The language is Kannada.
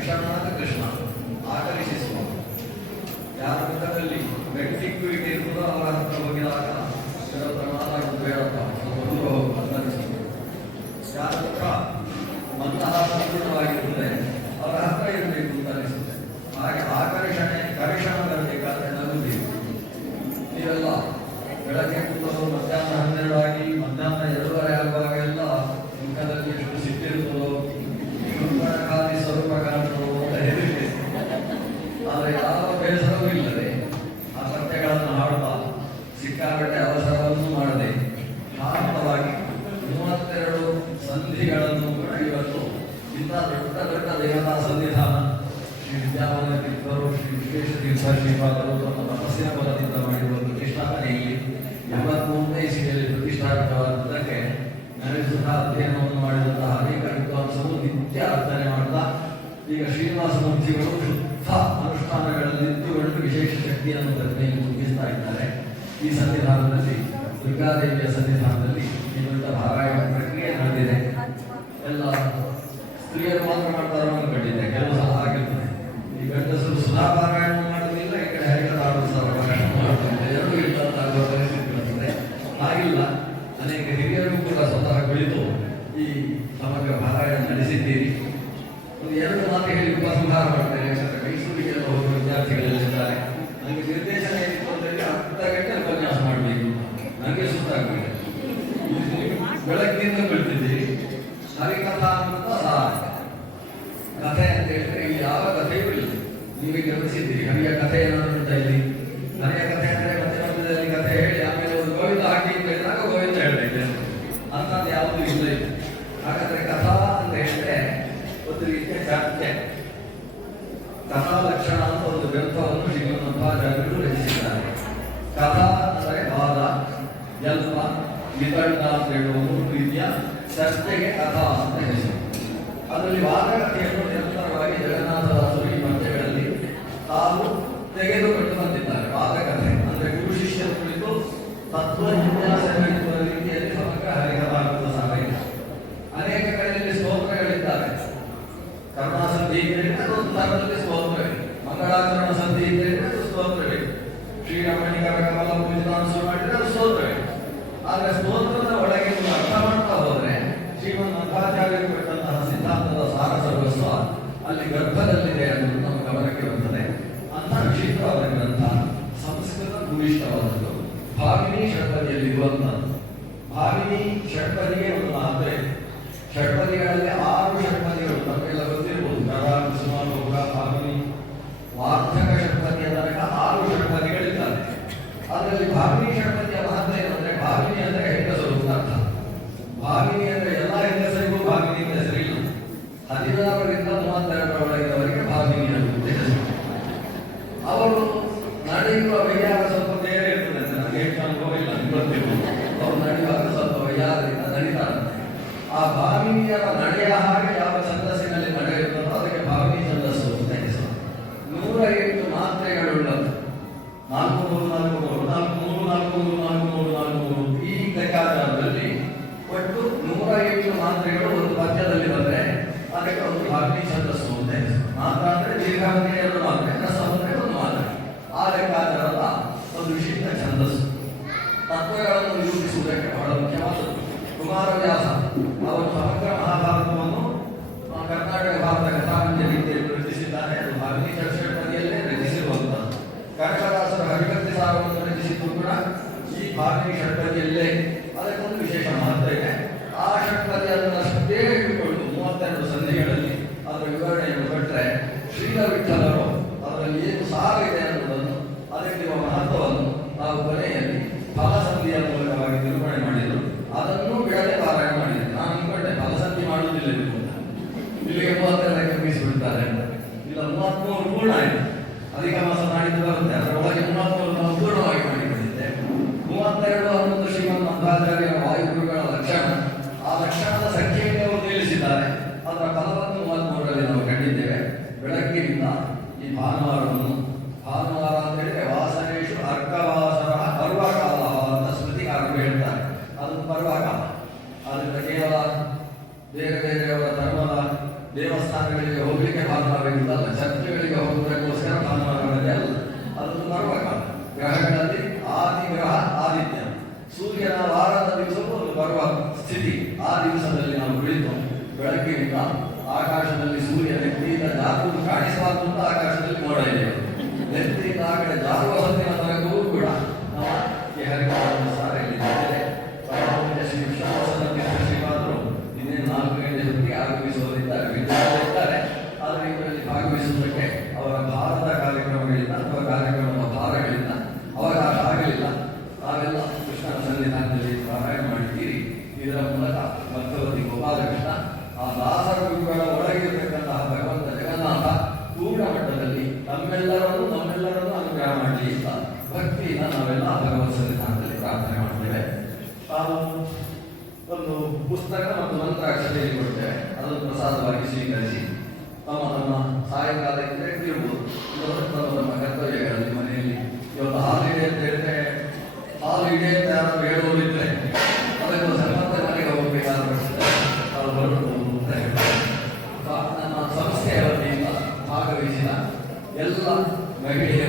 ಕರಿಶನಾದ ಕೃಷ್ಣ ಆಕರ್ಷಿಸುವ ಯಾರ ಮುಖದಲ್ಲಿ ವ್ಯಕ್ತಿತ್ವಕ್ಕೆ ಇರುವುದೋ ಅವರ ಹತ್ರ ಹೋಗಿದಾಗ ಬೇಡಪ್ಪ ಅನ್ನಿಸುತ್ತದೆ. ಯಾರ ಹತ್ರ ಮಂದಹಾಸಪೂರ್ಣವಾಗಿರುತ್ತದೆ ಅವರ ಹತ್ರ ಇರಬೇಕು ಅಂತ ಅನಿಸುತ್ತೆ. ಹಾಗೆ ಆಕರ್ಷಣೆ ಕರ್ಷಣ ಬರಬೇಕಾದ್ರೆ ನಗುತ್ತೀವಿ. ನೀವೆಲ್ಲ ಬೆಳಗ್ಗೆ ಕೂತರು ಮಧ್ಯಾಹ್ನ 12 ಆಗಿ ಮಧ್ಯಾಹ್ನ 2:30 ಆಗುವಾಗ ಎಲ್ಲ ಮುಖದಲ್ಲಿ ಎಷ್ಟು ಸಿಟ್ಟಿರುತ್ತದೋ ಖಾಲಿ ಸ್ವರೂಪ ಕಾಣ್ತದೋ ಅಂತ ಹೆದರಿಕೆ. ಆದರೆ ಯಾವ ಬೇಸರವೂ ಇಲ್ಲದೆ ಆ ಸತ್ಯಗಳನ್ನು ಹಾಡುತ್ತಾ ಸಿಕ್ಕಾಪಟ್ಟೆ ಅವಸರವನ್ನು ಮಾಡದೆ ಶಾಂತವಾಗಿ 32 ಸಂಧಿಗಳನ್ನು ಕೂಡ ಇವತ್ತು ಇಂಥ ದೊಡ್ಡ ದೊಡ್ಡ ದೇವತಾ ಸನ್ನಿಧಾನ ಶ್ರೀ ವಿದ್ಯಾವನ ತೀರ್ಥರು, ಶ್ರೀ ವಿಶ್ವೇಶ ತೀರ್ಥ ಶ್ರೀಪಾದರು ತಮ್ಮ ತಪಸ್ಸಿನ ಬಲದಿಂದ ಮಾಡಿರುವ ಪ್ರತಿಷ್ಠಾಪನೆಯಲ್ಲಿ 83ನೇ ಇಸವಿಯಲ್ಲಿ ಪ್ರತಿಷ್ಠಾಪಿತವಾದದ್ದಕ್ಕೆ ನಡೆಸುತ್ತಾ ಅಧ್ಯಯನವನ್ನು ಮಾಡಿದಂತಹ ಅನೇಕ ವಿದ್ವಾಂಸರು ನಿತ್ಯ ಅರ್ಚನೆ ಮಾಡುತ್ತಾ ಈಗ ಶ್ರೀನಿವಾಸ ಮೂರ್ತಿಗಳು ಶುದ್ಧ ಅನುಷ್ಠಾನಗಳಲ್ಲಿ ನಿಂತುಕೊಂಡು ವಿಶೇಷ ಶಕ್ತಿಯನ್ನು ಪ್ರಜ್ಞೆಯನ್ನು ತುಂಬಿಸ್ತಾ ಇದ್ದಾರೆ. ಈ ಸನ್ನಿಧಾನದಲ್ಲಿ ದುರ್ಗಾದೇವಿಯ ಸನ್ನಿಧಾನದಲ್ಲಿ ಈ ದೊಡ್ಡ ಪಾರಾಯಣ ಪ್ರಕ್ರಿಯೆ ನಡೆದಿದೆ. ಎಲ್ಲ ಸ್ತ್ರೀಯರು ಮಾತ್ರ ಮಾಡ್ತಾರೋ ಕಂಡಿದ್ದೆ, ಕೆಲವು ಸಲ ಆಗಿರ್ತದೆ. ಈ ಗಂಡಸರು ಸುಧಾ ಪಾರಾಯಣ ಮಾಡೋದಿಲ್ಲ, ಈ ಕಡೆ ಮಾಡ್ತಾರೆ, ಎರಡೂ ಇಲ್ಲಂತಾಗುವ ಪರಿಸ್ಥಿತಿ ಬರ್ತದೆ. ಹಾಗಿಲ್ಲ, ಅನೇಕ ಹಿರಿಯರು ಕೂಡ ಸ್ವತಃ ಕುಳಿತು ಈ ಸಮಗ್ರ ಪಾರಾಯಣ ನಡೆಸಿದ್ದೀರಿ. ಒಂದು 2 ಮಾತು ಹೇಳಿ ಉಪಸಂಹಾರ ಮಾಡ್ತೇನೆ. ಯಾಕಂದರೆ ಮೈಸೂರಿಗೆಲ್ಲ ಹೋಗುವ ವಿದ್ಯಾರ್ಥಿಗಳಲ್ಲಿದ್ದಾರೆ. ನನಗೆ ನಿರ್ದೇಶನ ಏನಿತ್ತು ಅಂದರೆ 10 ಗಂಟೆ ಉಪನ್ಯಾಸ ಮಾಡಬೇಕು, ನನಗೆ ಸುತ್ತಾಗಬೇಕು. ಬೆಳಗ್ಗಿಂದ ಕುಳಿತಿದ್ದೀರಿ. ಹರಿಕಥಾ ಅಂತ ಕಥೆ ಅಂತ ಹೇಳಿದ್ರೆ ಇಲ್ಲಿ ಯಾವ ಕಥೆಯೂ ಇಲ್ಲ. ನೀವೇ ಗಮನಿಸಿದ್ದೀರಿ, ಹರಿಯ ಕಥೆ ಏನಾದ್ರು ಅಂತ ಇಲ್ಲಿ. ಹರಿಯ ಕಥೆ ಅಂದರೆ ಮಧ್ಯದಲ್ಲಿ ಕಥೆ ಹೇಳಿ ಆಮೇಲೆ ಒಂದು ಗೋವಿಂದ ಹಾಕಿ ಅಂತ ಹೇಳಿದಾಗ ಗೋವಿಂದ ಹೇಳಬೇಕು ಅಂತದ್ದು ಯಾವುದೂ ಇಲ್ಲ. ಹಾಗಾದ್ರೆ ಕಥಾ ಅಂತ ಹೇಳಿದ್ರೆ ಒಂದು ರೀತಿಯ ಚಾಟ್ಯ. ಕಥಾ ಲಕ್ಷಣ ಅಂತ ಒಂದು ಗ್ರಂಥವನ್ನು ಶ್ರೀಮನ್ಮಧ್ವಾಚಾರ್ಯರು ರಚಿಸಿದ್ದಾರೆ. ಕಥಾ ಅಂದರೆ ವಾದ, ಜಲ್ಪ, ವಿತಂಡ ಅಂತ ಹೇಳುವ 3 ರೀತಿಯ ಚರ್ಚೆಗೆ ಕಥಾ ಅಂತ ಹೆಸರು. ಅದರಲ್ಲಿ ವಾದಕಥೆಯನ್ನು ನಿರಂತರವಾಗಿ ಜಗನ್ನಾಥದಾಸರು ಈ ಪದ್ಯಗಳಲ್ಲಿ ತಾವು ತೆಗೆದುಕೊಂಡು ಬಂದಿದ್ದಾರೆ. ವಾದಕಥೆ ಅಂದರೆ ಗುರು ಶಿಷ್ಯರು ಕುರಿತು ತತ್ವ ಜಿಜ್ಞಾಸ ನಡೆಸುವ ರೀತಿಯಲ್ಲಿ ಸಮಗ್ರ ಹರಿಕಥಾಗತ ಸಾಹಿತ್ಯ. ಅನೇಕ ಕಡೆಯಲ್ಲಿ ಸ್ತೋತ್ರಗಳಿದ್ದಾರೆ. ಕರುಣಾ ಸಂಧಿ ಇದ್ದರೆ ಅದೊಂದು ಥರದಲ್ಲಿ ಸ್ತೋತ್ರವಿದೆ. ಮಂಗಳಾಚರಣ ಸಂಧಿ ಇದ್ದರೆ ಅದು ಸ್ತೋತ್ರವಿದೆ. ಶ್ರೀರಮಣಿಕರ ಕಮಲ ಪೂಜಿತಾಂಶ ಮಾಡಿದರೆ ಅದು ಸ್ತೋತ್ರವಿದೆ. ಆದರೆ ಸ್ತೋತ್ರದ ಒಳಗೆ ಅರ್ಥ ಮಾಡ್ತಾ ಹೋದರೆ ಶ್ರೀಮನ್ ಮಧ್ವಾಚಾರ್ಯರು ಕೊಟ್ಟಂತಹ ಸಿದ್ಧಾಂತದ ಸಾರ ಸರ್ವಸ್ವ ಅಲ್ಲಿ ಗರ್ಭದಲ್ಲಿದೆ ಅನ್ನೋದು ನಮ್ಮ ಗಮನಕ್ಕೆ ಬರುತ್ತದೆ. ಅಂತಹ ವಿಚಿತ್ರವಾದ ಗ್ರಂಥ, ಸಂಸ್ಕೃತ ಭೂಯಿಷ್ಠವಾದದ್ದು. ಭಾವಿನಿ ಷಟ್ಪದಿಯಲ್ಲಿರುವಂಥದ್ದು. ಭಾವಿನಿ ಷಟ್ಪದಿಗೆ ಒಂದು ಮಹತ್ವ ಇದೆ. ಷಟ್ಪದಿಗಳಲ್ಲಿ 6 ಷಟ್ಪದಿಗಳು ನಮಗೆಲ್ಲ ಗೊತ್ತಿರ್ಬೋದು. ಕರ, ಕುಸುಮ, ಭೋಗ, ಭಾವಿನಿ, ವಾರ್ಧಕ ಷಟ್ಪದಿಯ ತನಕ 6 ಷಟ್ಪದಿಗಳಿದ್ದಾರೆ. ಅದರಲ್ಲಿ ಭಾವಿನಿ ಷಟ್ಪದಿಯ ಮಹತ್ವ ಏನಂದ್ರೆ, ಭಾವಿನಿ ಅಂದರೆ ಹೆಂಗಸರು ಅಂತ ಅರ್ಥ. ಭಾವಿನಿ ಅಂದರೆ ಎಲ್ಲ ಹೆಂಗಸರಿಗೂ ಭಾವಿನಿ ಅಂತ ಹೆಸರಿಲ್ಲ. 16ರಿಂದ 32 ಒಳಗಿನವರಿಗೆ ಭಾವಿನಿ ಅನ್ನುವುದು ಹೆಸರು. ಅವರು ನಡೆಯುವ ವೈಯಾರ ಸ್ವಲ್ಪ ಬೇರೆ ಇರ್ತದೆ. ನನಗೆ ಹೆಚ್ಚು ಅನುಭವ ಇಲ್ಲ, ಗೊತ್ತಿರ್ಬೋದು. ಅವರು ನಡೆಯುವಾಗ ಸ್ವಲ್ಪ ವೈಯಾರದಿಂದ ನಡೀತಾರಂತೆ. ಆ ಭಾವಿನಿಯರ ನಡೆಯ ಹಾಗೆ ಯಾವ ಛಂದಸ್ಸಿನಲ್ಲಿ ನಡೆಯುತ್ತದೋ ಅದಕ್ಕೆ ಭಾವಿನಿ ಛಂದಸ್ಸು ಅಂತ ಹೆಸರು. 108 ಮಾತ್ರೆಗಳುಳ್ಳದ್ದು. 4 3 4 3 4 3 4 3 4 3 4 3 ಈ ಲೆಕ್ಕಾಚಾರದಲ್ಲಿ ಒಟ್ಟು 108 ಮಾತ್ರೆಗಳು ಒಂದು ಪದ್ಯದಲ್ಲಿ ಬಂದರೆ ಅದಕ್ಕೆ ಒಂದು ಭಾವಿನಿ ಛಂದಸ್ಸು ಅಂತ ಹೆಸರು. ಮಾತ್ರ ಅಂದರೆ ದೀರ್ಘಾವಧಿ 2 ಮಾತ್ರೆ, ರಸ ಅಂದರೆ 1 ಮಾತ್ರೆ. ಆ ಲೆಕ್ಕಾಚಾರದ ಒಂದು ವಿಶಿಷ್ಟ ಛಂದಸ್ಸು. ತತ್ವಗಳನ್ನು ನಿರೂಪಿಸುವುದಕ್ಕೆ ಬಹಳ ಮುಖ್ಯವಾದದ್ದು. ಕುಮಾರವ್ಯಾಸ ಅವರು ಸಮಗ್ರ ಮಹಾಭಾರತವನ್ನು ಕರ್ನಾಟಕ ಭಾರತ ಕಥಾಂಜಲಿ ರೀತಿಯಲ್ಲಿ ರಚಿಸಿದ್ದಾರೆ. ಅದು ಭಾವಿನಿ ಷಟ್ಪದಿಯಲ್ಲೇ ರಚಿಸಿರುವಂಥದ್ದು. ಕನಕದಾಸರ ಹರಿಭಕ್ತಿ ಸಾರವನ್ನು ರಚಿಸಿದ್ದು ಕೂಡ ಈ ಭಾವಿನಿ ಷಟ್ಪದಿಯಲ್ಲೇ. ಅದಕ್ಕೊಂದು ವಿಶೇಷ ಮಹತ್ವ ಇದೆ. ಆ ಷಟ್ಪದಿಯನ್ನಷ್ಟೇ ಹಿಡಿದುಕೊಂಡು 32 ಸಂಧಿಗಳಲ್ಲಿ ಅದರ ವಿವರಣೆಯನ್ನು ಕೊಟ್ಟರೆ ಶ್ರೀಲ ವಿಠಲರು ಅದರಲ್ಲಿ ಏನು ಸಾರ ಇದೆ ಅನ್ನೋದನ್ನು, ಅದಕ್ಕಿರುವ ಮಹತ್ವವನ್ನು ನಾವು ಕೊನೆಯಲ್ಲಿ ಫಲಸಂಧಿಯ ಮೂಲಕವಾಗಿ ನಿರೂಪಣೆ ಮಾಡಿದರು. ಅದನ್ನು ಬಿಡದೆ ಪಾರಾಯಣ ಮಾಡಿದರು. ನಾನು ಅಂದ್ಕೊಂಡೆ ಫಲಸಂಧಿ ಮಾಡುವುದಿಲ್ಲ ಅಂತ. ಇಲ್ಲಿಗೆ 32ಕ್ಕೆ ಮುಗಿಸಿಬಿಡ್ತಾರೆ ಅಂತ. ಇಲ್ಲ, 33 ಪೂರ್ಣ ಆಯಿತು. ಅಧಿಕ ಮಾಸ ನಾಡಿದ್ದು ಬರುತ್ತೆ. ಅದರ ಒಳಗೆ 33 ನಾವು ಪೂರ್ಣವಾಗಿ ಮಾಡಿಕೊಂಡಿದ್ದೆ. 32 ಅನ್ನೋದು ಶ್ರೀಮನ್ ಮಧ್ವಾಚಾರ್ಯರ ವಾಯುಗುರುಗಳ ಲಕ್ಷಣ. ಆ ಲಕ್ಷಣದ ಸಂಖ್ಯೆಯನ್ನು ಅವರು ನಿಲ್ಲಿಸಿದ್ದಾರೆ. ಅದರ ಫಲವನ್ನು 33ರಲ್ಲಿ ನಾವು ಕಂಡಿದ್ದೇವೆ. ಬೆಳಗ್ಗಿನಿಂದ ಈ ಭಾನುವಾರವನ್ನು, ಭಾನುವಾರ ಅಂತ ಹೇಳಿದ್ರೆ ವಾಸನೇಶು ಅರ್ಕವಾಸರ ಪರ್ವಕಾಲ ಅಂತ ಸ್ಮೃತಿಕಾರರು ಹೇಳ್ತಾರೆ. ಅದೊಂದು ಪರ್ವಕಾಲ. ಅದರಿಂದ ಕೇವಲ ಬೇರೆ ಬೇರೆಯವರ ಧರ್ಮದ ದೇವಸ್ಥಾನ ದೇವಸ್ಥಾನಗಳಿಗೆ ಹೋಗ್ಲಿಕ್ಕೆ ಭಾನುವಾರವಿಲ್ಲ, ಚರ್ಚ್ಗಳಿಗೆ ಹೋಗುವುದಕ್ಕೋಸ್ಕರ ಭಾನುವಾರಗಳೇ ಅಲ್ಲ. ಅದೊಂದು ಪರ್ವಕಾಲ. ಗ್ರಹಗಳಲ್ಲಿ ಆದಿ ಗ್ರಹ ಆದಿತ್ಯ, ಸೂರ್ಯನ ವಾರದ ದಿವಸವೂ ಒಂದು ಬರುವ ಸ್ಥಿತಿ. ಆ ದಿವಸದಲ್ಲಿ ನಾವು ಕುಳಿತು ಬೆಳಗ್ಗಿನಿಂದ ಆಕಾಶದಲ್ಲಿ ಸೂರ್ಯ ನೆತ್ತಿಯಿಂದ ಜಾರುವುದು ಕಾಣಿಸಬಾರದು ಅಂತ ಆಕಾಶದಲ್ಲಿ ಮೋಡ ಇದೆ. ನೆತ್ತಿಯಿಂದ ಆ ಕಡೆ ಜಾರುವ ಹೊತ್ತಿನವರೆಗೂ ಕೂಡ ನಾವು ಹರಿಗಳನ್ನು ಸಾರ ಹೇಳಿದ್ದೇವೆ. ಶ್ರೀ ವಿಶ್ವಾಸನ ಶ್ರೀಮಾದರು ಇನ್ನೇನು 4 ಗಂಟೆ ಹೊತ್ತಿಗೆ ಆಗಮಿಸುವವರಿದ್ದಾರೆ, ವಿದ್ಯಾರ್ಥಿಗಳಿದ್ದಾರೆ. ಆದರೆ ಇದರಲ್ಲಿ ಭಾಗವಹಿಸುವುದಕ್ಕೆ ಅವರ ಭಾರತ ಕಾರ್ಯಕ್ರಮಗಳಿಂದ ಅಥವಾ ಕಾರ್ಯಕ್ರಮದ ಭಾರಗಳಿಂದ ಅವಕಾಶ ಆಗಲಿಲ್ಲ. ನಾವೆಲ್ಲ ಕೃಷ್ಣನ ಸನ್ನಿಧಾನದಲ್ಲಿ ಪಾರಾಯಣ ಮಾಡಿದ್ದೀರಿ. ಇದರ ಮೂಲಕ ಭಕ್ತವತಿ ಗೋಪಾಲಕೃಷ್ಣ ಆ ದಾಸರ ಗುರುಗಳ ಒಳಗಿರತಕ್ಕಂತಹ ಭಗವಂತ ಜಗನ್ನಾಥ ಪೂರ್ಣ ಮಟ್ಟದಲ್ಲಿ ನಮ್ಮೆಲ್ಲರನ್ನು ಅನುಗ್ರಹ ಮಾಡಲಿ ಅಂತ ಭಕ್ತಿಯಿಂದ ನಾವೆಲ್ಲ ಭಗವಂತ ಸನ್ನಿಧಾನದಲ್ಲಿ ಪ್ರಾರ್ಥನೆ ಮಾಡ್ತೇವೆ. ತಾವು ಒಂದು ಪುಸ್ತಕ ಮತ್ತು ಮಂತ್ರಾಕ್ಷತೆ ಕೊಡ್ತೇವೆ, ಅದನ್ನು ಪ್ರಸಾದವಾಗಿ ಸ್ವೀಕರಿಸಿ ತಮ್ಮ ಸಾಯಂಕಾಲ ಇದ್ದರೆ ಇರ್ಬೋದು. ನಮ್ಮ ಕರ್ತವ್ಯಗಳಲ್ಲಿ ಮನೆಯಲ್ಲಿ ಇವತ್ತು ಹಾಲಿಡೆ ಅಂತ ಹೇಳಿದ್ರೆ ಹಾಲಿಡೆ ಅಂತ ಯಾರು ಹೇಳುವವರು ಇದ್ರೆ ಅದಕ್ಕೋಸ್ಕರ ಮತ್ತೆ ಮನೆಗೆ ಹೋಗಬೇಕಾದ ಪರಿಸ್ಥಿತಿ ತಾವು ಹೊರಡಬಹುದು ಅಂತ ಹೇಳ್ತಾರೆ. ನಮ್ಮ ಸಂಸ್ಥೆಯ ವತಿಯಿಂದ ಭಾಗವಹಿಸಿದ ಎಲ್ಲ ಮಹಿಳೆಯರು